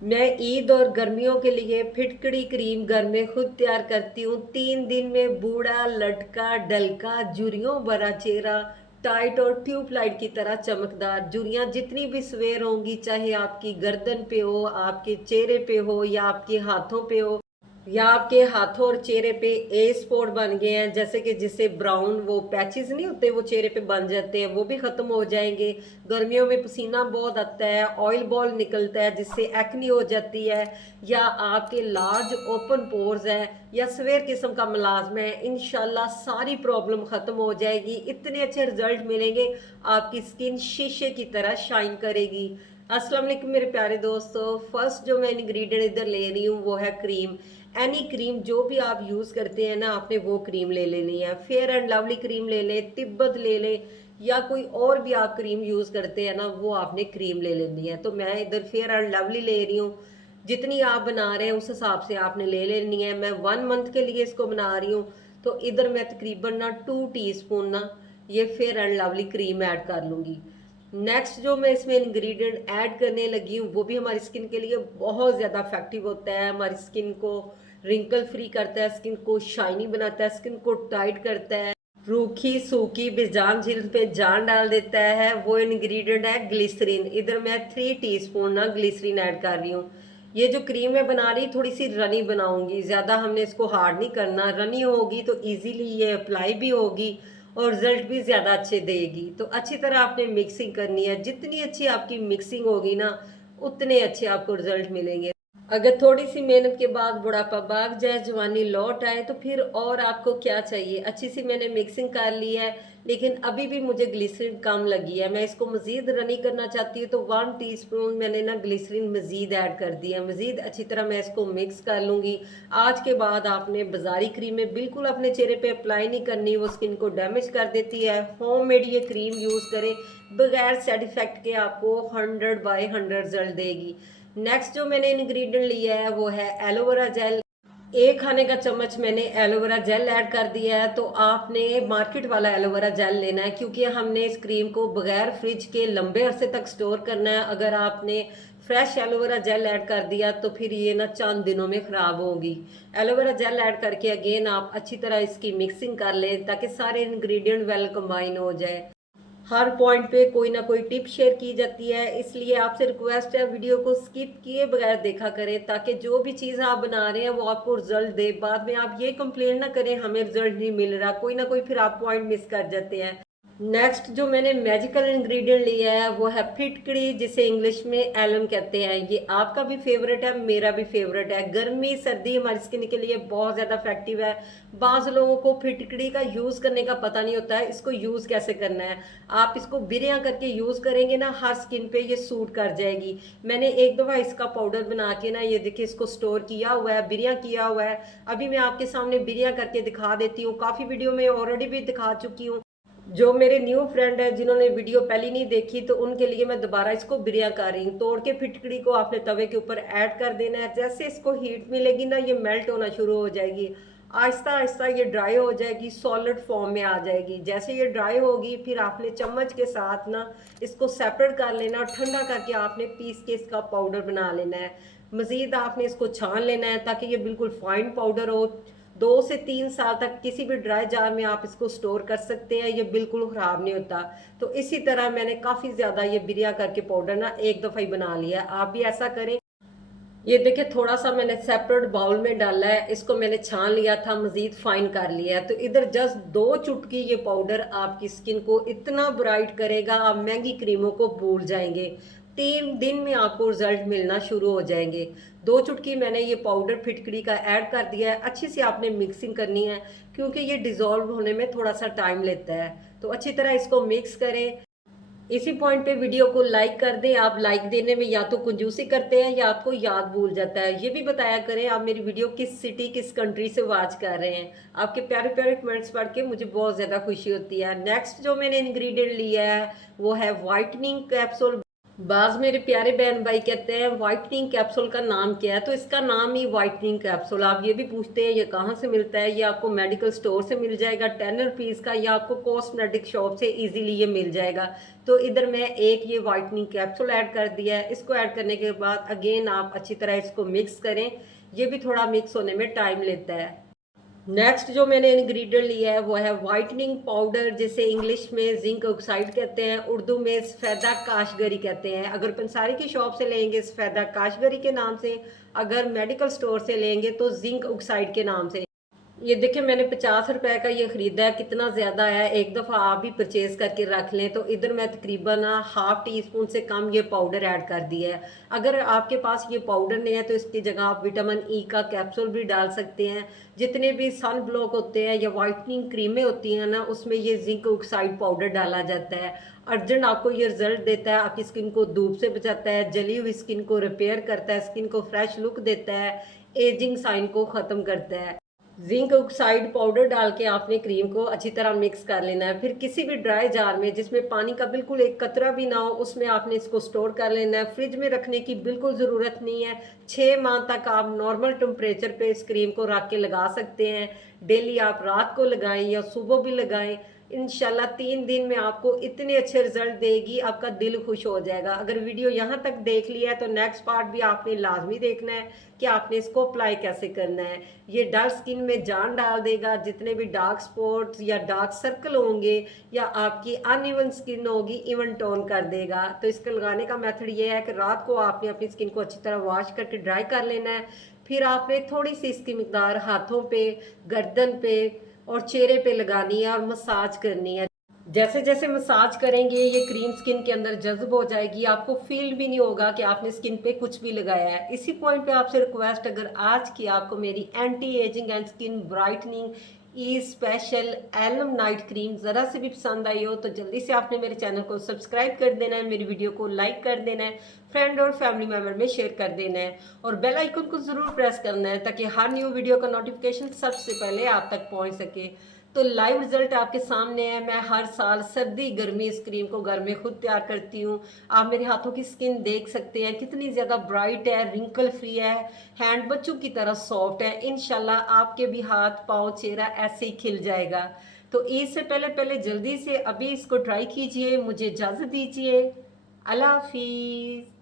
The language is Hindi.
मैं ईद और गर्मियों के लिए फिटकड़ी क्रीम घर में खुद तैयार करती हूँ। 3 दिन में बूढ़ा लटका डलका झुर्रियों भरा चेहरा टाइट और ट्यूबलाइट की तरह चमकदार। झुर्रियाँ जितनी भी सवेर होंगी, चाहे आपकी गर्दन पे हो, आपके चेहरे पे हो या आपके हाथों पे हो या आपके हाथों और चेहरे पे ए स्पॉट बन गए हैं, जैसे कि जिसे ब्राउन वो पैचेस नहीं होते वो चेहरे पे बन जाते हैं, वो भी खत्म हो जाएंगे। गर्मियों में पसीना बहुत आता है, ऑयल बॉल निकलता है जिससे एक्नी हो जाती है, या आपके लार्ज ओपन पोर्स है या सवेर किस्म का मलाजमा है, इंशाल्लाह सारी प्रॉब्लम खत्म हो जाएगी। इतने अच्छे रिजल्ट मिलेंगे, आपकी स्किन शीशे की तरह शाइन करेगी। अस्सलाम वालेकुम मेरे प्यारे दोस्तों, फर्स्ट जो मैं इंग्रेडिएंट इधर ले रही हूँ वो है क्रीम। एनी क्रीम जो भी आप यूज़ करते हैं ना, आपने वो क्रीम ले लेनी है। फेयर एंड लवली क्रीम ले लें, तिब्बत ले लें, या कोई और भी आप क्रीम यूज़ करते हैं ना, वो आपने क्रीम ले लेनी है। तो मैं इधर फेयर एंड लवली ले रही हूँ। जितनी आप बना रहे हैं उस हिसाब से आपने ले लेनी है। मैं 1 मंथ के लिए इसको बना रही हूँ, तो इधर मैं तकरीबन ना 2 टीस्पून ना ये fair and lovely cream add कर लूँगी। नेक्स्ट जो मैं इसमें इंग्रेडिएंट ऐड करने लगी हूँ वो भी हमारी स्किन के लिए बहुत ज़्यादा इफेक्टिव होता है। हमारी स्किन को रिंकल फ्री करता है, स्किन को शाइनी बनाता है, स्किन को टाइट करता है, रूखी सूखी बेजान जिल्द पे जान डाल देता है। वो इंग्रेडिएंट है ग्लिसरीन। इधर मैं 3 टीस्पून ना ग्लिसरीन ऐड कर रही हूँ। ये जो क्रीम मैं बना रही थोड़ी सी रनी बनाऊंगी, ज़्यादा हमने इसको हार्ड नहीं करना। रनी होगी तो इजीली ये अप्लाई भी होगी और रिजल्ट भी ज़्यादा अच्छे देगी। तो अच्छी तरह आपने मिक्सिंग करनी है। जितनी अच्छी आपकी मिक्सिंग होगी ना, उतने अच्छे आपको रिजल्ट मिलेंगे। अगर थोड़ी सी मेहनत के बाद बुढ़ापा भाग जाए, जवानी लौट आए, तो फिर और आपको क्या चाहिए। अच्छी सी मैंने मिक्सिंग कर ली है, लेकिन अभी भी मुझे ग्लिसरीन कम लगी है। मैं इसको मज़ीद रनी करना चाहती हूँ, तो 1 टीस्पून मैंने ना ग्लिसरीन मज़ीद ऐड कर दी है। मज़ीद अच्छी तरह मैं इसको मिक्स कर लूँगी। आज के बाद आपने बाजारी क्रीमें बिल्कुल अपने चेहरे पे अप्लाई नहीं करनी, वो स्किन को डैमेज कर देती है। होममेड ये क्रीम यूज़ करें, बगैर साइड इफेक्ट के आपको 100/100 रिजल्ट देगी। नेक्स्ट जो मैंने इंग्रेडिएंट लिया है वो है एलोवेरा जेल। 1 खाने का चम्मच मैंने एलोवेरा जेल ऐड कर दिया है। तो आपने मार्केट वाला एलोवेरा जेल लेना है, क्योंकि हमने इस क्रीम को बगैर फ्रिज के लंबे अरसे तक स्टोर करना है। अगर आपने फ्रेश एलोवेरा जेल ऐड कर दिया तो फिर ये ना चंद दिनों में ख़राब होगी। एलोवेरा जेल ऐड करके अगेन आप अच्छी तरह इसकी मिक्सिंग कर लें, ताकि सारे इंग्रेडिएंट वेल कंबाइन हो जाए। हर पॉइंट पे कोई ना कोई टिप शेयर की जाती है, इसलिए आपसे रिक्वेस्ट है वीडियो को स्किप किए बगैर देखा करें, ताकि जो भी चीज़ आप बना रहे हैं वो आपको रिजल्ट दे। बाद में आप ये कंप्लेन ना करें हमें रिजल्ट नहीं मिल रहा, कोई ना कोई फिर आप पॉइंट मिस कर जाते हैं। नेक्स्ट जो मैंने मैजिकल इंग्रेडिएंट लिया है वो है फिटकड़ी, जिसे इंग्लिश में एलम कहते हैं। ये आपका भी फेवरेट है, मेरा भी फेवरेट है। गर्मी सर्दी हमारी स्किन के लिए बहुत ज़्यादा इफेक्टिव है। बाज़ लोगों को फिटकड़ी का यूज़ करने का पता नहीं होता है, इसको यूज़ कैसे करना है। आप इसको बिरिया करके यूज़ करेंगे ना, हर स्किन पे ये सूट कर जाएगी। मैंने एक दफ़ा इसका पाउडर बना के ना, ये देखिए इसको स्टोर किया हुआ है, बिरिया किया हुआ है। अभी मैं आपके सामने बिरिया करके दिखा देती हूँ। काफ़ी वीडियो में ऑलरेडी भी दिखा चुकी हूँ। जो मेरे न्यू फ्रेंड है जिन्होंने वीडियो पहले नहीं देखी, तो उनके लिए मैं दोबारा इसको बिरिया कर रही हूँ। तोड़ के फिटकड़ी को आपने तवे के ऊपर ऐड कर देना है। जैसे इसको हीट मिलेगी ना, ये मेल्ट होना शुरू हो जाएगी। आहिस्ता आहिस्ता ये ड्राई हो जाएगी, सॉलिड फॉर्म में आ जाएगी। जैसे ये ड्राई होगी, फिर आपने चम्मच के साथ ना इसको सेपरेट कर लेना और ठंडा करके आपने पीस के इसका पाउडर बना लेना है। मज़ीद आपने इसको छान लेना है ताकि ये बिल्कुल फाइन पाउडर हो। 2 से 3 साल तक किसी भी ड्राई जार में आप इसको स्टोर कर सकते हैं, ये बिल्कुल ख़राब नहीं होता। तो इसी तरह मैंने काफ़ी ज़्यादा ये बिरिया करके पाउडर ना एक दफ़ा ही बना लिया है, आप भी ऐसा करें। ये देखिए थोड़ा सा मैंने सेपरेट बाउल में डाला है, इसको मैंने छान लिया था, मज़ीद फाइन कर लिया है। तो इधर जस्ट 2 चुटकी ये पाउडर आपकी स्किन को इतना ब्राइट करेगा, आप महंगी क्रीमों को भूल जाएंगे। 3 दिन में आपको रिजल्ट मिलना शुरू हो जाएंगे। 2 चुटकी मैंने ये पाउडर फिटकड़ी का ऐड कर दिया है। अच्छी सी आपने मिक्सिंग करनी है, क्योंकि ये डिज़ोल्व होने में थोड़ा सा टाइम लेता है। तो अच्छी तरह इसको मिक्स करें। इसी पॉइंट पे वीडियो को लाइक कर दें। आप लाइक देने में या तो कंजूसी करते हैं या आपको याद भूल जाता है। ये भी बताया करें आप मेरी वीडियो किस सिटी किस कंट्री से वॉच कर रहे हैं। आपके प्यारे प्यारे कमेंट्स पढ़ के मुझे बहुत ज़्यादा खुशी होती है। नेक्स्ट जो मैंने इंग्रेडिएंट लिया है वो है वाइटनिंग कैप्सूल। बाज़ मेरे प्यारे बहन भाई कहते हैं व्हाइटनिंग कैप्सूल का नाम क्या है, तो इसका नाम ही व्हाइटनिंग कैप्सूल। आप ये भी पूछते हैं ये कहाँ से मिलता है, ये आपको मेडिकल स्टोर से मिल जाएगा 10 रुपीज़ का, या आपको कॉस्मेटिक शॉप से इजीली ये मिल जाएगा। तो इधर मैं एक ये व्हाइटनिंग कैप्सूल ऐड कर दिया है। इसको ऐड करने के बाद अगेन आप अच्छी तरह इसको मिक्स करें। ये भी थोड़ा मिक्स होने में टाइम लेता है। नेक्स्ट जो मैंने इंग्रेडिएंट लिया है वो है वाइटनिंग पाउडर, जिसे इंग्लिश में जिंक ऑक्साइड कहते हैं, उर्दू में सफ़ेदा काशगरी कहते हैं। अगर पंसारी की शॉप से लेंगे सफ़ेदा काशगरी के नाम से, अगर मेडिकल स्टोर से लेंगे तो जिंक ऑक्साइड के नाम से। ये देखिए मैंने 50 रुपए का ये ख़रीदा है, कितना ज़्यादा है, एक दफ़ा आप भी परचेज़ करके रख लें। तो इधर मैं तकरीबन हाफ़ टी स्पून से कम ये पाउडर ऐड कर दिया है। अगर आपके पास ये पाउडर नहीं है तो इसकी जगह आप विटामिन ई का कैप्सूल भी डाल सकते हैं। जितने भी सन ब्लॉक होते हैं या वाइटनिंग क्रीमें होती हैं ना, उसमें ये जिंक ऑक्साइड पाउडर डाला जाता है। अर्जेंट आपको ये रिजल्ट देता है, आपकी स्किन को धूप से बचाता है, जली हुई स्किन को रिपेयर करता है, स्किन को फ्रेश लुक देता है, एजिंग साइन को ख़त्म करता है। जिंक ऑक्साइड पाउडर डाल के आपने क्रीम को अच्छी तरह मिक्स कर लेना है। फिर किसी भी ड्राई जार में जिसमें पानी का बिल्कुल एक कतरा भी ना हो, उसमें आपने इसको स्टोर कर लेना है। फ्रिज में रखने की बिल्कुल ज़रूरत नहीं है। 6 माह तक आप नॉर्मल टेम्परेचर पे इस क्रीम को रख के लगा सकते हैं। डेली आप रात को लगाएं या सुबह भी लगाएं। इंशाल्लाह 3 दिन में आपको इतने अच्छे रिजल्ट देगी, आपका दिल खुश हो जाएगा। अगर वीडियो यहाँ तक देख लिया है तो नेक्स्ट पार्ट भी आपने लाजमी देखना है कि आपने इसको अप्लाई कैसे करना है। ये डार्क स्किन में जान डाल देगा। जितने भी डार्क स्पॉट्स या डार्क सर्कल होंगे या आपकी अनइवन स्किन होगी, इवन टोन कर देगा। तो इसका लगाने का मेथड ये है कि रात को आपने अपनी स्किन को अच्छी तरह वॉश करके ड्राई कर लेना है। फिर आपने थोड़ी सी इसकी मिकदार हाथों पे, गर्दन पे और चेहरे पे लगानी है और मसाज करनी है। जैसे जैसे मसाज करेंगे ये क्रीम स्किन के अंदर जज्ब हो जाएगी, आपको फील भी नहीं होगा कि आपने स्किन पे कुछ भी लगाया है। इसी पॉइंट पे आपसे रिक्वेस्ट, अगर आज की आपको मेरी anti ageing and skin brightening ई स्पेशल एलम नाइट क्रीम ज़रा से भी पसंद आई हो तो जल्दी से आपने मेरे चैनल को सब्सक्राइब कर देना है, मेरी वीडियो को लाइक कर देना है, फ्रेंड और फैमिली मेम्बर में शेयर कर देना है और बेल आइकन को ज़रूर प्रेस करना है ताकि हर न्यू वीडियो का नोटिफिकेशन सबसे पहले आप तक पहुंच सके। तो लाइव रिजल्ट आपके सामने है। मैं हर साल सर्दी गर्मी इस क्रीम को घर में खुद तैयार करती हूँ। आप मेरे हाथों की स्किन देख सकते हैं कितनी ज़्यादा ब्राइट है, रिंकल फ्री है, हैंड बच्चों की तरह सॉफ्ट है। इंशाल्लाह आपके भी हाथ पाँव चेहरा ऐसे ही खिल जाएगा। तो इससे पहले पहले जल्दी से अभी इसको ट्राई कीजिए। मुझे इजाज़त दीजिए। अल्लाह हाफिज़।